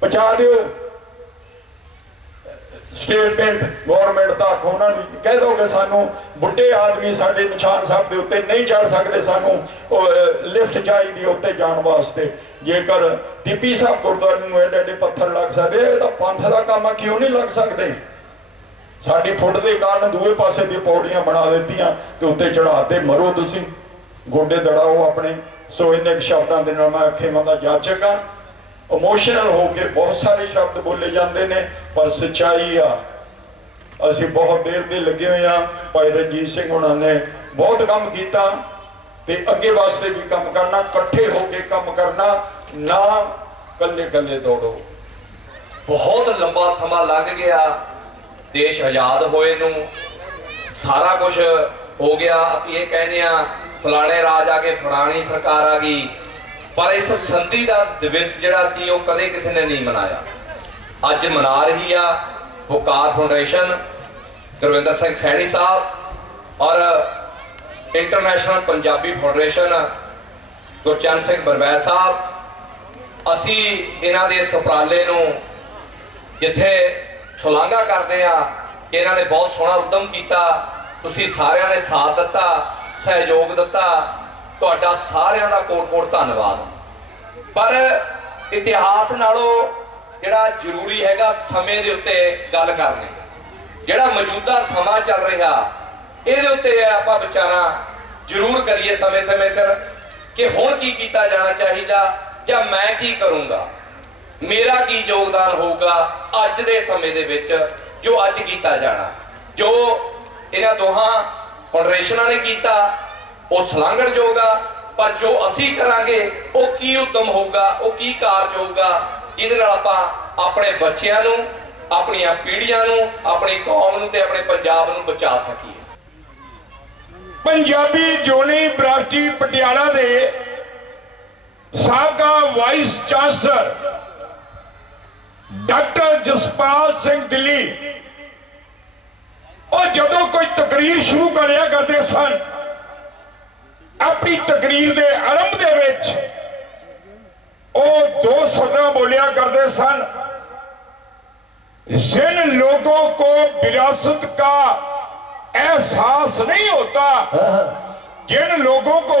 ਪਹੁੰਚਾ ਦਿਓ ਸਟੇਟਮੈਂਟ ਗਵਰਨਮੈਂਟ ਤੱਕ, ਉਹਨਾਂ ਨੂੰ ਕਹਿ ਦੋ ਕਿ ਸਾਨੂੰ, ਬੁੱਢੇ ਆਦਮੀ ਸਾਡੇ ਨਿਸ਼ਾਨ ਸਾਹਿਬ ਦੇ ਉੱਤੇ ਨਹੀਂ ਚੜ ਸਕਦੇ ਸਾਨੂੰ ਲਿਫਟ ਚਾਹੀਦੀ ਉੱਤੇ ਜਾਣ ਵਾਸਤੇ। ਜੇਕਰ ਟਿੱਪੀ ਸਾਹਿਬ ਗੁਰਦੁਆਰੇ ਨੂੰ ਐਡੇ ਐਡੇ ਪੱਥਰ ਲੱਗ ਸਕਦੇ, ਇਹ ਤਾਂ ਪੰਥ ਦਾ ਕੰਮ ਆ, ਕਿਉਂ ਨਹੀਂ ਲੱਗ ਸਕਦੇ? ਸਾਡੀ ਫੁੱਟ ਦੇ ਕਾਰਨ ਦੂਏ ਪਾਸੇ ਦੀ ਪੌੜੀਆਂ ਬਣਾ ਦਿੱਤੀਆਂ ਤੇ ਉੱਤੇ ਚੜਾਤੇ ਮਰੋ ਤੁਸੀਂ। ਗੋਡੇ ਦੜਾਓ ਆਪਣੇ। ਸੋ ਇੰਨੇ ਸ਼ਬਦਾਂ ਦੇ ਨਾਲ ਮੈਂ ਅੱਖੇ ਮੰਦਾ ਜਾਚਕ ਹਾਂ ਇਮੋਸ਼ਨਲ ਹੋ ਕੇ ਬਹੁਤ ਸਾਰੇ ਸ਼ਬਦ ਬੋਲੇ ਜਾਂਦੇ ਨੇ, ਪਰ ਸੱਚਾਈ ਆ। ਅਸੀਂ ਬਹੁਤ ਦੇਰ ਦੇ ਲੱਗੇ ਹੋਏ ਆ। ਭਾਈ ਰਣਜੀਤ ਸਿੰਘ ਉਹਨਾਂ ਨੇ ਬਹੁਤ ਕੰਮ ਕੀਤਾ ਤੇ ਅੱਗੇ ਵਾਸਤੇ ਵੀ ਕੰਮ ਕਰਨਾ, ਇਕੱਠੇ ਹੋ ਕੇ ਕੰਮ ਕਰਨਾ। ਨਾ ਕੱਲੇ ਕੱਲੇ ਦੌੜੋ। ਬਹੁਤ ਲੰਬਾ ਸਮਾਂ ਲੱਗ ਗਿਆ। ਦੇਸ਼ ਆਜ਼ਾਦ ਹੋਏ ਨੂੰ ਸਾਰਾ ਕੁਝ ਹੋ ਗਿਆ। ਅਸੀਂ ਇਹ ਕਹਿੰਦੇ ਆ ਫਲਾਣੇ ਰਾਜ ਆ ਕੇ ਫਲਾਣੀ ਸਰਕਾਰ ਆ ਗਈ। ਪਰ ਇਸ ਸੰਧੀ ਦਾ ਦਿਵਸ ਜਿਹੜਾ ਸੀ, ਉਹ ਕਦੇ ਕਿਸੇ ਨੇ ਨਹੀਂ ਮਨਾਇਆ। ਅੱਜ ਮਨਾ ਰਹੀ ਆ ਹੁਕਾਰ ਫਾਊਂਡੇਸ਼ਨ, ਗੁਰਵਿੰਦਰ ਸਿੰਘ ਸੈਣੀ ਸਾਹਿਬ ਔਰ ਇੰਟਰਨੈਸ਼ਨਲ ਪੰਜਾਬੀ ਫਾਊਂਡੇਸ਼ਨ, ਗੁਰਚਰਨ ਸਿੰਘ ਬਰਵੈ ਸਾਹਿਬ। ਅਸੀਂ ਇਹਨਾਂ ਦੇ ਇਸ ਉਪਰਾਲੇ ਨੂੰ ਜਿੱਥੇ ਸ਼ਲਾਘਾ ਕਰਦੇ ਆ ਕਿ ਇਹਨਾਂ ਨੇ ਬਹੁਤ ਸੋਹਣਾ ਉਦਮ ਕੀਤਾ। ਤੁਸੀਂ ਸਾਰਿਆਂ ਨੇ ਸਾਥ ਦਿੱਤਾ, ਸਹਿਯੋਗ ਦਿੱਤਾ। ਤੁਹਾਡਾ ਸਾਰਿਆਂ ਦਾ ਕੋਟ-ਕੋਟ ਧੰਨਵਾਦ। ਪਰ ਇਤਿਹਾਸ ਨਾਲੋਂ ਜਿਹੜਾ ਜ਼ਰੂਰੀ ਹੈਗਾ ਸਮੇਂ ਦੇ ਉੱਤੇ ਗੱਲ ਕਰਨੀ। ਜਿਹੜਾ ਮੌਜੂਦਾ ਸਮਾਂ ਚੱਲ ਰਿਹਾ, ਇਹਦੇ ਉੱਤੇ ਆਪਾਂ ਵਿਚਾਰਾਂ ਜ਼ਰੂਰ ਕਰੀਏ ਸਮੇਂ-ਸਮੇਂ ਸਿਰ ਕਿ ਹੁਣ ਕੀ ਕੀਤਾ ਜਾਣਾ ਚਾਹੀਦਾ ਜਾਂ ਮੈਂ ਕੀ ਕਰੂੰਗਾ। ਮੇਰਾ ਕੀ ਯੋਗਦਾਨ ਹੋਊਗਾ ਅੱਜ ਦੇ ਸਮੇਂ ਦੇ ਵਿੱਚ ਜੋ ਅੱਜ ਕੀਤਾ ਜਾਣਾ? ਜੋ ਇਹਨਾਂ ਦੋਹਾਂ ਫਾਊਂਡੇਸ਼ਨਾਂ ਨੇ ਕੀਤਾ, ਉਹ ਸ਼ਲਾਘਣਯੋਗ ਆ ਪਰ ਜੋ ਅਸੀਂ ਕਰਾਂਗੇ, ਉਹ ਕੀ ਉਦਮ ਹੋਊਗਾ, ਉਹ ਕੀ ਕਾਰਜ ਹੋਊਗਾ, ਜਿਹਦੇ ਨਾਲ ਆਪਾਂ ਆਪਣੇ ਬੱਚਿਆਂ ਨੂੰ, ਆਪਣੀਆਂ ਪੀੜ੍ਹੀਆਂ ਨੂੰ, ਆਪਣੀ ਕੌਮ ਨੂੰ ਤੇ ਆਪਣੇ ਪੰਜਾਬ ਨੂੰ ਬਚਾ ਸਕੀਏ। ਪੰਜਾਬੀ ਜੋਨੀ ਯੂਨੀਵਰਸਿਟੀ ਪਟਿਆਲਾ ਦੇ ਸਾਬਕਾ vice chancellor doctor Jaspal Singh Delhi ਉਹ ਜਦੋਂ ਕੋਈ ਤਕਰੀਰ ਸ਼ੁਰੂ ਕਰਿਆ ਕਰਦੇ ਸਨ ਆਪਣੀ ਤਕਰੀਰ ਦੇ ਆਰੰਭ ਦੇ ਵਿੱਚ ਉਹ ਦੋ ਸਦਾ ਬੋਲਿਆ ਕਰਦੇ ਸਨ जिन लोगों को विरासत का एहसास नहीं होता जिन लोगों को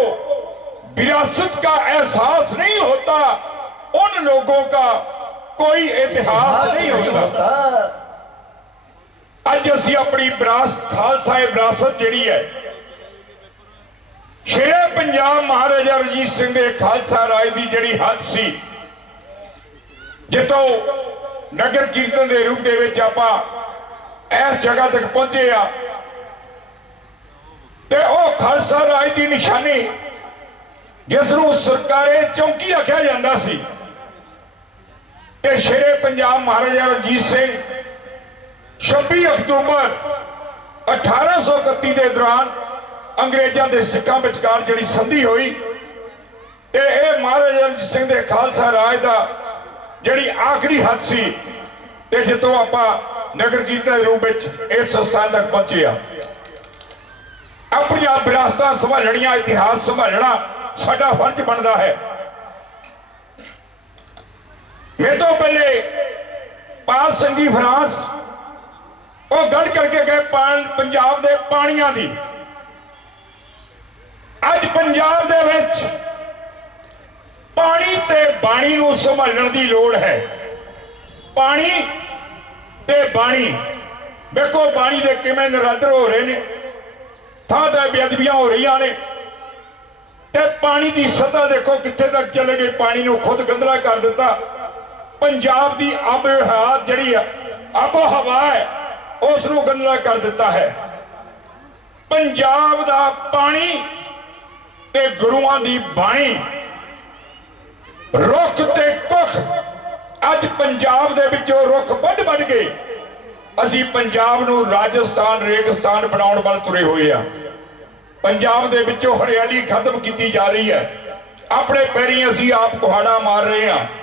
विरासत का एहसास नहीं होता उन लोगों का ਕੋਈ ਇਤਿਹਾਸ ਨਹੀਂ ਹੁੰਦਾ। ਅੱਜ ਅਸੀਂ ਆਪਣੀ ਵਿਰਾਸਤ ਖਾਲਸਾ ਵਿਰਾਸਤ ਜਿਹੜੀ ਹੈ ਸ਼ੇਰੇ ਪੰਜਾਬ ਮਹਾਰਾਜਾ ਰਣਜੀਤ ਸਿੰਘ ਦੇ ਖਾਲਸਾ ਰਾਜ ਦੀ ਜਿਹੜੀ ਹੱਦ ਸੀ ਜਿੱਥੋਂ ਨਗਰ ਕੀਰਤਨ ਦੇ ਰੂਪ ਦੇ ਵਿੱਚ ਆਪਾਂ ਇਸ ਜਗ੍ਹਾ ਤੱਕ ਪਹੁੰਚੇ ਆ ਤੇ ਉਹ ਖਾਲਸਾ ਰਾਜ ਦੀ ਨਿਸ਼ਾਨੀ ਜਿਸ ਨੂੰ ਸਰਕਾਰੇ ਚੌਂਕੀ ਆਖਿਆ ਜਾਂਦਾ ਸੀ ਇਹ ਸ਼ੇਰੇ ਪੰਜਾਬ ਮਹਾਰਾਜਾ ਰਣਜੀਤ ਸਿੰਘ 26 ਅਕਤੂਬਰ 1831 ਦੇ ਦੌਰਾਨ ਅੰਗਰੇਜ਼ਾਂ ਦੇ ਸਿੱਖਾਂ ਵਿਚਕਾਰ ਜਿਹੜੀ ਸੰਧੀ ਹੋਈ ਤੇ ਇਹ ਮਹਾਰਾਜਾ ਰਣਜੀਤ ਸਿੰਘ ਦੇ ਖਾਲਸਾ ਰਾਜ ਦਾ ਜਿਹੜੀ ਆਖਰੀ ਹੱਦ ਸੀ ਤੇ ਜਿੱਥੋਂ ਆਪਾਂ ਨਗਰ ਕੀਰਤਨ ਦੇ ਰੂਪ ਵਿੱਚ ਇਸ ਸਥਾਨ ਤੱਕ ਪਹੁੰਚੇ ਆ। ਆਪਣੀਆਂ ਵਿਰਾਸਤਾਂ ਸੰਭਾਲਣੀਆਂ, ਇਤਿਹਾਸ ਸੰਭਾਲਣਾ ਸਾਡਾ ਫਰਜ਼ ਬਣਦਾ ਹੈ। ਇਹ ਤੋਂ ਪਹਿਲੇ ਪਾਲ ਸਿੰਘੀ ਫਰਾਂਸ, ਉਹ ਗੱਲ ਕਰਕੇ ਗਏ ਪਾਣ- ਪੰਜਾਬ ਦੇ ਪਾਣੀਆਂ ਦੀ। ਅੱਜ ਪੰਜਾਬ ਦੇ ਵਿੱਚ ਪਾਣੀ ਤੇ ਬਾਣੀ ਨੂੰ ਸੰਭਾਲਣ ਦੀ ਲੋੜ ਹੈ। ਪਾਣੀ ਤੇ ਬਾਣੀ। ਵੇਖੋ, ਬਾਣੀ ਦੇ ਕਿਵੇਂ ਨਰਾਦਰ ਹੋ ਰਹੇ ਨੇ, ਥਾਂ ਥਾਂ ਬੇਅਦਬੀਆਂ ਹੋ ਰਹੀਆਂ ਨੇ। ਤੇ ਪਾਣੀ ਦੀ ਸਤ੍ਹਾ ਦੇਖੋ ਕਿੱਥੇ ਤੱਕ ਚਲੇ ਗਈ, ਪਾਣੀ ਨੂੰ ਖੁਦ ਗੰਦਲਾ ਕਰ ਦਿੱਤਾ। ਪੰਜਾਬ ਦੀ ਆਬ ਹਵਾ ਜਿਹੜੀ ਆ ਆਬੋ ਹਵਾ ਹੈ ਉਸ ਨੂੰ ਗੰਦਲਾ ਕਰ ਦਿੱਤਾ ਹੈ। ਪੰਜਾਬ ਦਾ ਪਾਣੀ ਤੇ ਗੁਰੂਆਂ ਦੀ ਬਾਣੀ। ਰੁੱਖ ਤੇ ਕੁੱਖ, ਅੱਜ ਪੰਜਾਬ ਦੇ ਵਿੱਚੋਂ ਰੁੱਖ ਵੱਢ ਵੱਢ ਗਏ ਅਸੀਂ ਪੰਜਾਬ ਨੂੰ ਰਾਜਸਥਾਨ ਰੇਗਿਸਤਾਨ ਬਣਾਉਣ ਵੱਲ ਤੁਰੇ ਹੋਏ ਆ। ਪੰਜਾਬ ਦੇ ਵਿੱਚੋਂ ਹਰਿਆਲੀ ਖਤਮ ਕੀਤੀ ਜਾ ਰਹੀ ਹੈ। ਆਪਣੇ ਪੈਰੀਂ ਅਸੀਂ ਆਪ ਕੁਹਾੜਾ ਮਾਰ ਰਹੇ ਹਾਂ।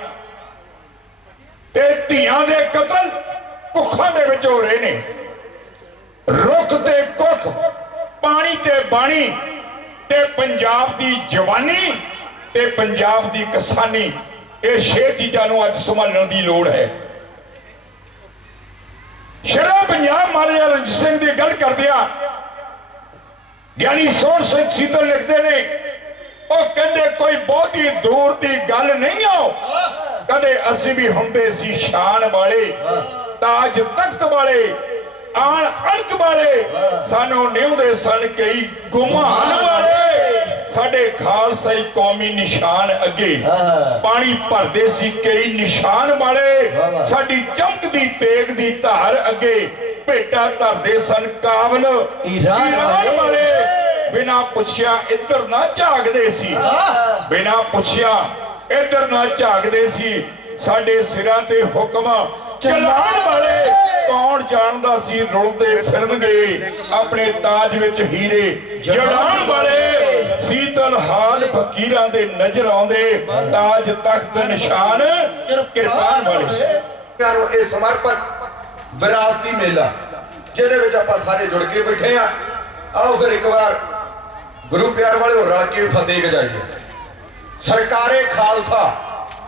ਤੇ ਧੀਆਂ ਦੇ ਕਤਲ ਕੁੱਖਾਂ ਦੇ ਵਿੱਚ ਹੋ ਰਹੇ ਨੇ। ਰੁੱਖ ਤੇ ਕੁੱਖ, ਪਾਣੀ ਤੇ ਬਾਣੀ ਤੇ ਪੰਜਾਬ ਦੀ ਜਵਾਨੀ ਤੇ ਪੰਜਾਬ ਦੀ ਕਿਸਾਨੀ, ਇਹ ਛੇ ਚੀਜ਼ਾਂ ਨੂੰ ਅੱਜ ਸੰਭਾਲਣ ਦੀ ਲੋੜ ਹੈ। ਸ਼ਰਾ ਪੰਜਾਬ ਮਹਾਰਾਜਾ ਰਣਜੀਤ ਸਿੰਘ ਦੀ ਗੱਲ ਕਰਦਿਆਂ ਗਿਆਨੀ ਸੋਹਣ ਸਿੰਘ ਸੀਤਲ ਲਿਖਦੇ ਨੇ, ਉਹ ਕਹਿੰਦੇ ਕੋਈ ਬਹੁਤੀ ਦੂਰ ਦੀ ਗੱਲ ਨਹੀਂ ਆਓ ਕਦੇ ਅਸੀਂ ਵੀ ਹੁੰਦੇ ਸੀ ਸ਼ਾਨ ਵਾਲੇ ਤਾਜ ਤਖਤ ਵਾਲੇ ਆਣ ਅਣਕ ਵਾਲੇ ਸਾਨੂੰ ਨਿਉਂਦੇ ਸਨ ਕਈ ਗੁਮਾਨ ਵਾਲੇ। ਸਾਡੇ ਖਾਲਸਾਈ ਕੌਮੀ ਨਿਸ਼ਾਨ ਅੱਗੇ। ਪਾਣੀ ਭਰਦੇ ਸੀ ਕਈ ਨਿਸ਼ਾਨ ਵਾਲੇ। ਸਾਡੀ ਚਮਕਦੀ ਤੇਗ ਦੀ ਧਾਰ ਅੱਗੇ ਭੇਟਾ ਧਰਦੇ ਸਨ ਕਾਬਲ ਈਰਾਨ। ਵਾਲੇ। ਬਿਨਾ ਪੁੱਛਿਆ ਇੱਧਰ ਨਾ ਝਾਕਦੇ ਸੀ। ਬਿਨਾ ਪੁੱਛਿਆ ਇੱਧਰ ਨਾ ਝਾਕਦੇ ਸੀ। ਸਾਡੇ ਸਿਰਾਂ ਤੇ ਹੁਕਮ ਚਲਾਉਣ ਵਾਲੇ ਕੌਣ ਜਾਣਦਾ ਸੀ ਰੁਲਦੇ ਫਿਰਨਗੇ ਆਪਣੇ ਤਾਜ ਵਿੱਚ ਹੀਰੇ ਜੜਾਉਣ ਵਾਲੇ ਸੀਤਲ ਹਾਲ ਫਕੀਰਾਂ ਦੇ ਨਜ਼ਰ ਆਉਂਦੇ। ਤਾਜ ਤਖਤ ਨਿਸ਼ਾਨ ਕਿਰਪਾਨ ਵਾਲੇ। ਨੂੰ ਇਹ ਸਮਰਪਿਤ ਵਿਰਾਸਤੀ ਮੇਲਾ ਜਿਹਦੇ ਵਿੱਚ ਆਪਾਂ ਸਾਰੇ ਜੁੜ ਕੇ ਬੈਠੇ ਆ ਆਓ ਫਿਰ ਇੱਕ ਵਾਰ ਗੁਰੂ ਪਿਆਰ ਵਾਲਿਓ ਰਲ ਕੇ ਫਤਿਹ ਗਜਾਈਏ। ਸਰਕਾਰੇ ਖਾਲਸਾ,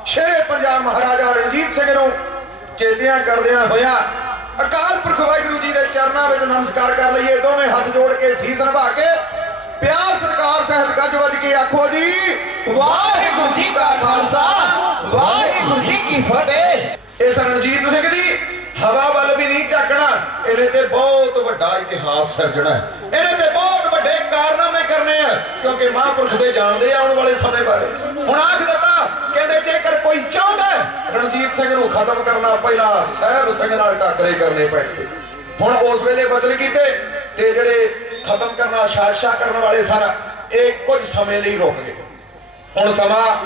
ਸ਼ੇਰੇ ਪੰਜਾਬ ਮਹਾਰਾਜਾ ਰਣਜੀਤ ਸਿੰਘ ਨੂੰ ਚੇਤਿਆਂ ਕਰਦਿਆਂ ਹੋਇਆ ਅਕਾਲ ਪੁਰਖ ਵਾਹਿਗੁਰੂ ਜੀ ਦੇ ਚਰਨਾਂ ਵਿੱਚ ਨਮਸਕਾਰ ਕਰ ਲਈਏ। ਦੋਵੇਂ ਹੱਥ ਜੋੜ ਕੇ ਸੀਸ ਨਿਭਾ ਕੇ ਪਿਆਰ, ਸਤਿਕਾਰ ਸਹਿਤ ਗੱਜ ਵੱਜ ਕੇ ਆਖੋ ਜੀ, ਵਾਹਿਗੁਰੂ ਜੀ ਕਾ ਖਾਲਸਾ, ਵਾਹਿਗੁਰੂ ਜੀ ਕੀ ਫਤਿਹ। ਇਸ ਰਣਜੀਤ ਸਿੰਘ ਦੀ ਹਵਾ ਵੱਲ ਵੀ ਨਹੀਂ ਝਾਕਣਾ। ਇਹਨੇ ਤੇ ਬਹੁਤ ਵੱਡਾ ਇਤਿਹਾਸ ਸਿਰਜਣਾ ਹੈ। ਇਹਨੇ ਤੇ ਬਹੁਤ ਵੱਡੇ ਕਾਰਨਾਮੇ ਕਰਨੇ ਆ, ਕਿਉਂਕਿ ਮਹਾਂਪੁਰਖ ਦੇ ਜਾਣਦੇ ਆਉਣ ਵਾਲੇ ਸਮੇਂ ਬਾਰੇ। ਹੁਣ ਆਖ ਦਿੱਤਾ ਕਹਿੰਦੇ ਜੇਕਰ ਕੋਈ ਚਾਹੁੰਦਾ ਰਣਜੀਤ ਸਿੰਘ ਨੂੰ ਖਤਮ ਕਰਨਾ, ਪਹਿਲਾਂ ਸਾਹਿਬ ਸਿੰਘ ਨਾਲ ਟੱਕਰੇ ਕਰਨੇ ਪੈਣਗੇ। ਹੁਣ ਉਸ ਵੇਲੇ ਬਚਨ ਕੀਤੇ ਤੇ ਜਿਹੜੇ ਖਤਮ ਕਰਨਾ ਸ਼ਾਦਸ਼ਾਹ ਕਰਨ ਵਾਲੇ ਸਨ, ਇਹ ਕੁਝ ਸਮੇਂ ਲਈ ਰੁਕ ਗਏ। ਹੁਣ ਸਮਾਂ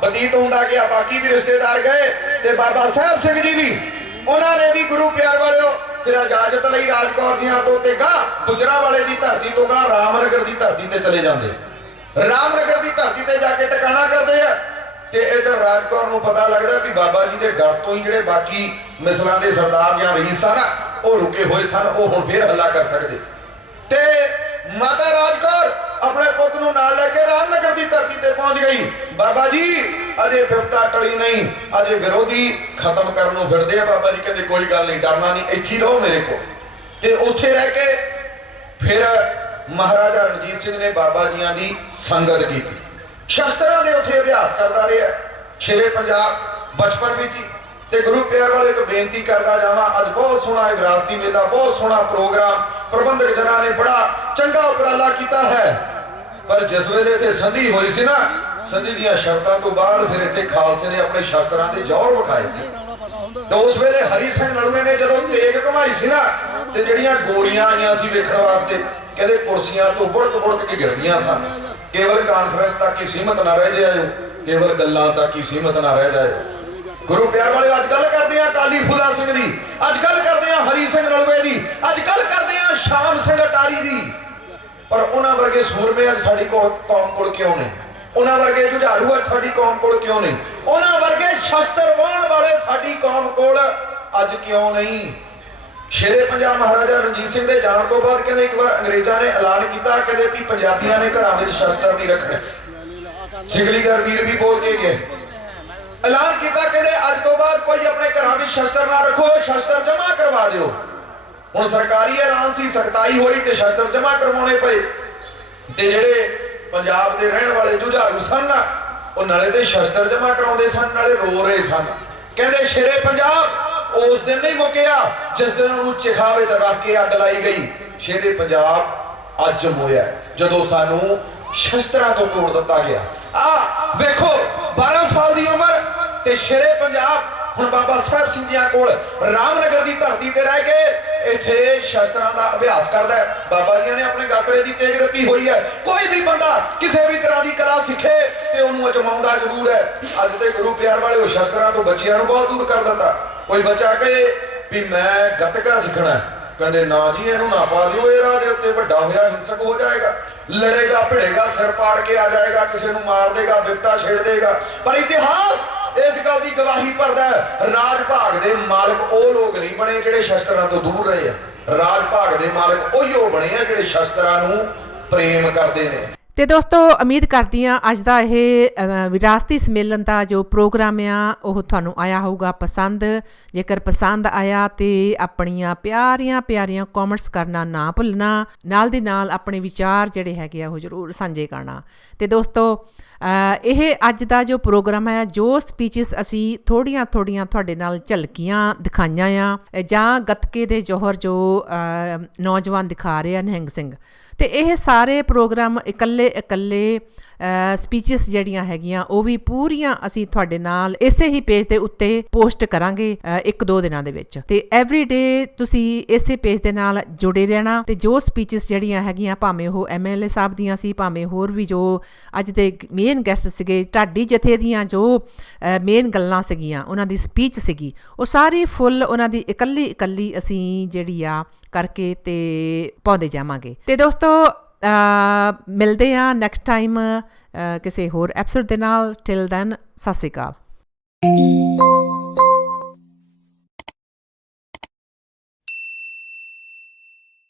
ਬਤੀਤ ਹੁੰਦਾ ਗਿਆ, ਬਾਕੀ ਵੀ ਰਿਸ਼ਤੇਦਾਰ ਗਏ ਤੇ ਬਾਬਾ ਸਾਹਿਬ ਸਿੰਘ ਜੀ ਵੀ, ਉਹਨਾਂ ਨੇ ਵੀ ਗੁਰੂ ਪਿਆਰ ਵਾਲਿਓ ਫਿਰ ਇਜਾਜ਼ਤ ਲਈ ਰਾਜਕੌਰ ਜੀਆਂ ਤੋਂ ਤੇ ਗਾਂ ਗੁਜਰਾ ਵਾਲੇ ਦੀ ਧਰਤੀ ਤੋਂ ਗਾਂ ਰਾਮਨਗਰ ਦੀ ਧਰਤੀ ਤੇ ਚਲੇ ਜਾਂਦੇ। ਰਾਮਨਗਰ ਦੀ ਧਰਤੀ ਤੇ ਜਾ ਕੇ ਟਿਕਾਣਾ ਕਰਦੇ ਆ। ਤੇ ਇਧਰ ਰਾਜਕੌਰ ਨੂੰ ਪਤਾ ਲੱਗਦਾ ਵੀ ਬਾਬਾ ਜੀ ਦੇ ਡਰ ਤੋਂ ਹੀ ਜਿਹੜੇ ਬਾਕੀ ਮਿਸਲਾਂ ਦੇ ਸਰਦਾਰ ਜਾਂ ਰਈਸ ਸਨ, ਉਹ ਰੁਕੇ ਹੋਏ ਸਨ, ਉਹ ਹੁਣ ਫੇਰ ਹੱਲਾ ਕਰ ਸਕਦੇ। ਤੇ ਮਾਤਾ ਰਾਜਕੌਰ ਆਪਣੇ ਪੁੱਤ ਨੂੰ ਨਾਲ ਲੈ ਕੇ ਰਾਮਨਗਰ ਦੀ ਧਰਤੀ ਤੇ ਪਹੁੰਚ ਗਈ। ਬਾਬਾ ਜੀ, ਅਜੇ ਫਿਰਤਾ ਟਲੀ ਨਹੀਂ। ਅਜੇ ਵਿਰੋਧੀ ਖਤਮ ਕਰਨ ਨੂੰ ਫਿਰਦੇ ਆ ਬਾਬਾ ਜੀ, ਕਹਿੰਦੇ ਕੋਈ ਗੱਲ ਨਹੀਂ, ਡਰਨਾ ਨਹੀਂ, ਇੱਥੇ ਰਹੋ ਮੇਰੇ ਕੋਲ। ਤੇ ਉੱਥੇ ਰਹਿ ਕੇ ਫਿਰ ਮਹਾਰਾਜਾ ਰਣਜੀਤ ਸਿੰਘ ਨੇ ਬਾਬਾ ਜੀਆਂ ਦੀ ਸੰਗਤ ਕੀਤੀ। ਸ਼ਸਤਰਾਂ ਦੇ ਉੱਥੇ ਅਭਿਆਸ ਕਰਦਾ ਰਿਹਾ। ਸ਼ੇਰੇ ਪੰਜਾਬ ਬਚਪਨ ਵਿੱਚ ਹੀ। ਤੇ ਗੁਰੂ ਪਿਆਰ ਵਾਲੇ ਇੱਕ ਬੇਨਤੀ ਕਰਦਾ ਜਾਵਾਂ। ਅੱਜ ਬਹੁਤ ਸੋਹਣਾ ਇਹ ਵਿਰਾਸਤੀ ਮੇਲਾ, ਬਹੁਤ ਸੋਹਣਾ ਪ੍ਰੋਗਰਾਮ। ਪ੍ਰਬੰਧਕ ਜਨਾਂ ਨੇ ਬੜਾ ਚੰਗਾ ਉਪਰਾਲਾ ਕੀਤਾ ਹੈ। ਪਰ ਜਿਸ ਵੇਲੇ ਤੇ ਸੰਧੀ ਹੋਈ ਸੀ ਨਾ, ਸੰਧੀ ਦੀਆਂ ਸ਼ਰਤਾਂ ਤੋਂ ਬਾਅਦ ਫਿਰ ਇੱਥੇ ਖਾਲਸੇ ਨੇ ਆਪਣੇ ਸ਼ਸਤਰਾਂ ਦੇ ਜੌਹਰ ਵਿਖਾਏ ਸੀ। ਤੇ ਉਸ ਵੇਲੇ ਹਰੀ ਸਿੰਘ ਨਲਵੇ ਨੇ ਜਦੋਂ ਤੇਗ ਘਮਾਈ ਸੀ ਨਾ, ਤੇ ਜਿਹੜੀਆਂ ਗੋਲੀਆਂ ਆਈਆਂ ਸੀ ਵੇਖਣ ਵਾਸਤੇ, ਕਹਿੰਦੇ ਕੁਰਸੀਆਂ ਤੋਂ ਬੁੜਕ ਬੁੜਕ ਕੇ ਗਿਰਦੀਆਂ ਸਨ। ਕੇਵਲ ਕਾਨਫਰੰਸ ਤੱਕ ਹੀ ਸੀਮਤ ਨਾ ਰਹਿ ਜਾਇਓ, ਕੇਵਲ ਗੱਲਾਂ ਤੱਕ ਹੀ ਸੀਮਤ ਨਾ ਰਹਿ ਜਾਇਓ। ਗੁਰੂ ਪਿਆਰ ਵਾਲੇ ਅੱਜ ਗੱਲ ਕਰਦੇ ਆ ਕਾਲੀ ਫੁਲਾ ਸਿੰਘ ਦੀ, ਅੱਜ ਗੱਲ ਕਰਦੇ ਆ ਹਰੀ ਸਿੰਘ ਰਲਵੇ ਦੀ, ਅੱਜ ਗੱਲ ਕਰਦੇ ਆ ਸ਼ਾਮ ਸਿੰਘ ਅਟਾਰੀ ਦੀ। ਪਰ ਉਹਨਾਂ ਵਰਗੇ ਸੂਰਮੇ ਅੱਜ ਸਾਡੀ ਕੋਲ ਕੌਮ ਕੋਲ ਕਿਉਂ ਨੇ? ਉਹਨਾਂ ਵਰਗੇ ਜੁਝਾਰੂ ਅੱਜ ਸਾਡੀ ਕੌਮ ਕੋਲ ਕਿਉਂ ਨੇ? ਉਹਨਾਂ ਵਰਗੇ ਸ਼ਸਤਰ ਵਾਹਣ ਵਾਲੇ ਸਾਡੀ ਕੌਮ ਕੋਲ ਅੱਜ ਕਿਉਂ ਨਹੀਂ? ਸ਼ੇਰੇ ਪੰਜਾਬ ਮਹਾਰਾਜਾ ਰਣਜੀਤ ਸਿੰਘ ਦੇ ਜਾਣ ਤੋਂ ਬਾਅਦ ਕਹਿੰਦੇ ਇੱਕ ਵਾਰ ਅੰਗਰੇਜ਼ਾਂ ਨੇ ਐਲਾਨ ਕੀਤਾ, ਕਹਿੰਦੇ ਵੀ ਪੰਜਾਬੀਆਂ ਨੇ ਘਰਾਂ ਵਿੱਚ ਸ਼ਸਤਰ ਨਹੀਂ ਰੱਖਣੇ। ਸਿਗਲੀਗਰ ਵੀਰ ਵੀ ਬੋਲ ਕੇ ਗਏ। ਐਲਾਨ ਕੀਤਾ ਕਹਿੰਦੇ ਅੱਜ ਤੋਂ ਬਾਅਦ ਕੋਈ ਆਪਣੇ ਘਰਾਂ ਵਿੱਚ ਸ਼ਸਤਰ ਨਾ ਰੱਖੋ ਸ਼ਸਤਰ ਜਮ੍ਹਾਂ ਕਰਵਾ ਦਿਓ। ਹੁਣ ਸਰਕਾਰੀ ਐਲਾਨ ਸੀ, ਸਖਤਾਈ ਹੋਈ ਤੇ ਸ਼ਸਤਰ ਜਮ੍ਹਾਂ ਕਰਵਾਉਣੇ ਪਏ। ਤੇ ਜਿਹੜੇ ਪੰਜਾਬ ਦੇ ਰਹਿਣ ਵਾਲੇ ਜੁਝਾਰੂ ਸਨ, ਉਹ ਨਾਲੇ ਤੇ ਸ਼ਸਤਰ ਜਮ੍ਹਾਂ ਕਰਾਉਂਦੇ ਸਨ, ਨਾਲੇ ਰੋ ਰਹੇ ਸਨ। ਕਹਿੰਦੇ, ਸ਼ੇਰੇ ਪੰਜਾਬ! ਉਸ ਦਿਨ ਨਹੀਂ ਮੁੱਕਿਆ, ਜਿਸ ਦਿਨ ਉਹਨੂੰ ਚਿਖਾ ਵਿੱਚ ਰੱਖ ਕੇ ਅੱਗ ਲਾਈ ਗਈ। ਸ਼ੇਰੇ ਪੰਜਾਬ ਅੱਜ ਹੋਇਆ ਜਦੋਂ ਸਾਨੂੰ ਸ਼ਸਤਰਾਂ ਤੋਂ ਤੋੜ ਦਿੱਤਾ ਗਿਆ। ਆ ਵੇਖੋ 12 ਸਾਲ ਦੀ ਉਮਰ ਤੇ ਸ਼ੇਰੇ ਪੰਜਾਬ। ਹੁਣ ਬਾਬਾ ਸਾਹਿਬ ਸਿੰਘ ਜੀਆਂ ਕੋਲ ਰਾਮਨਗਰ ਦੀ ਧਰਤੀ ਤੇ ਰਹਿ ਕੇ ਇੱਥੇ ਸ਼ਸਤਰਾਂ ਦਾ ਅਭਿਆਸ ਕਰਦਾ ਹੈ। ਬਾਬਾ ਜੀਆਂ ਨੇ ਆਪਣੇ ਗਾਤਰੇ ਦੀ ਤੇਗ ਦਿੱਤੀ ਹੋਈ ਹੈ। ਕੋਈ ਵੀ ਬੰਦਾ ਕਿਸੇ ਵੀ ਤਰ੍ਹਾਂ ਦੀ ਕਲਾ ਸਿੱਖੇ ਤੇ ਉਹਨੂੰ ਅਜਮਾਉਂਦਾ ਜ਼ਰੂਰ ਹੈ। ਅੱਜ ਦੇ ਗੁਰੂ ਪਿਆਰ ਵਾਲੇ ਉਹ ਸ਼ਸਤਰਾਂ ਤੋਂ ਬੱਚਿਆਂ ਨੂੰ ਬਹੁਤ ਦੂਰ ਕਰ ਦਿੱਤਾ। ਕੋਈ ਬੱਚਾ ਕਹੇ ਵੀ ਮੈਂ ਗਤਕਾ ਸਿੱਖਣਾ ਹੈ। ਕਹਿੰਦੇ ਨਾ ਜੀ, ਇਹਨੂੰ ਨਾ ਪਾ ਦਿਓ ਇਹ ਰਾਹ ਦੇ ਉੱਤੇ ਵੱਡਾ ਹੋਇਆ, ਹਿੰਸਕ ਹੋ ਜਾਏਗਾ। ਲੜੇਗਾ, ਭਿੜੇਗਾ, ਸਿਰ ਪਾੜ ਕੇ ਆ ਜਾਏਗਾ, ਕਿਸੇ ਨੂੰ ਮਾਰ ਦੇਗਾ, ਬਿਪਤਾ ਛੇੜ ਦੇਗਾ। ਪਰ ਇਤਿਹਾਸ ਇਸ ਗੱਲ ਦੀ ਗਵਾਹੀ ਭਰਦਾ ਰਾਜ ਭਾਗ ਦੇ ਮਾਲਕ ਉਹ ਲੋਕ ਨਹੀਂ ਬਣੇ ਜਿਹੜੇ ਸ਼ਸਤਰਾਂ ਤੋਂ ਦੂਰ ਰਹੇ ਆ। ਰਾਜ ਭਾਗ ਦੇ ਮਾਲਕ ਉਹੀ ਉਹ ਬਣੇ ਆ ਜਿਹੜੇ ਸ਼ਸਤਰਾਂ ਨੂੰ ਪ੍ਰੇਮ ਕਰਦੇ ਨੇ। ਤੇ ਦੋਸਤੋ, ਉਮੀਦ ਕਰਦੀ ਹਾਂ ਅੱਜ ਦਾ ਇਹ ਵਿਰਾਸਤੀ ਸੰਮੇਲਨ ਦਾ ਜੋ ਪ੍ਰੋਗਰਾਮ ਆ, ਉਹ ਤੁਹਾਨੂੰ ਆਇਆ ਹੋਊਗਾ ਪਸੰਦ। ਜੇਕਰ ਪਸੰਦ ਆਇਆ ਤੇ ਆਪਣੀਆਂ ਪਿਆਰੀਆਂ ਪਿਆਰੀਆਂ ਕਮੈਂਟਸ ਕਰਨਾ ਨਾ ਭੁੱਲਣਾ। ਨਾਲ ਦੀ ਨਾਲ ਆਪਣੇ ਵਿਚਾਰ ਜਿਹੜੇ ਹੈਗੇ ਆ, ਉਹ ਜ਼ਰੂਰ ਸਾਂਝੇ ਕਰਨਾ। ਤੇ ਦੋਸਤੋ ਇਹ ਅੱਜ ਦਾ ਜੋ ਪ੍ਰੋਗਰਾਮ ਹੈ ਜੋ ਸਪੀਚਸ ਅਸੀਂ ਥੋੜੀਆਂ ਥੋੜੀਆਂ ਤੁਹਾਡੇ ਨਾਲ ਝਲਕੀਆਂ ਦਿਖਾਈਆਂ ਆ, ਜਾਂ ਗੱਤਕੇ ਦੇ ਜੋਹਰ ਜੋ ਨੌਜਵਾਨ ਦਿਖਾ ਰਹੇ ਆ, ਨਿਹੰਗ ਸਿੰਘ। ਤੇ ਇਹ ਸਾਰੇ ਪ੍ਰੋਗਰਾਮ ਇਕੱਲੇ ਇਕੱਲੇ ਸਪੀਚਸ ਜਿਹੜੀਆਂ ਹੈਗੀਆਂ, ਉਹ ਵੀ ਪੂਰੀਆਂ ਅਸੀਂ ਤੁਹਾਡੇ ਨਾਲ ਇਸੇ ਹੀ ਪੇਜ ਦੇ ਉੱਤੇ ਪੋਸਟ ਕਰਾਂਗੇ ਇੱਕ ਦੋ ਦਿਨਾਂ ਦੇ ਵਿੱਚ। ਤੇ ਐਵਰੀ ਡੇ ਤੁਸੀਂ ਇਸੇ ਪੇਜ ਦੇ ਨਾਲ ਜੁੜੇ ਰਹਿਣਾ ਤੇ ਜੋ ਸਪੀਚਸ ਜਿਹੜੀਆਂ ਹੈਗੀਆਂ, ਭਾਵੇਂ ਉਹ ਐਮਐਲਏ ਸਾਹਿਬ ਦੀਆਂ ਸੀ, ਭਾਵੇਂ ਹੋਰ ਵੀ ਜੋ ਅੱਜ ਦੇ ਮੇਨ ਗੈਸਟ ਸੀਗੇ, ਢਾਡੀ ਜਥੇ ਦੀਆਂ ਜੋ ਮੇਨ ਗੱਲਾਂ ਸੀਗੀਆਂ, ਉਹਨਾਂ ਦੀ ਸਪੀਚ ਸੀਗੀ, ਉਹ ਸਾਰੀ ਫੁੱਲ ਉਹਨਾਂ ਦੀ ਇਕੱਲੀ ਇਕੱਲੀ ਅਸੀਂ ਜਿਹੜੀ ਆ ਕਰਕੇ ਤੇ ਪਾਉਂਦੇ ਜਾਵਾਂਗੇ। ਤੇ ਦੋਸਤੋ ਮਿਲਦੇ ਆ ਨੈਕਸਟ ਟਾਈਮ ਕਿਸੇ ਹੋਰ ਐਪੀਸੋਡ ਦੇ ਨਾਲ। ਟਿਲ ਦੈਨ ਸਤਿ ਸ਼੍ਰੀ ਅਕਾਲ।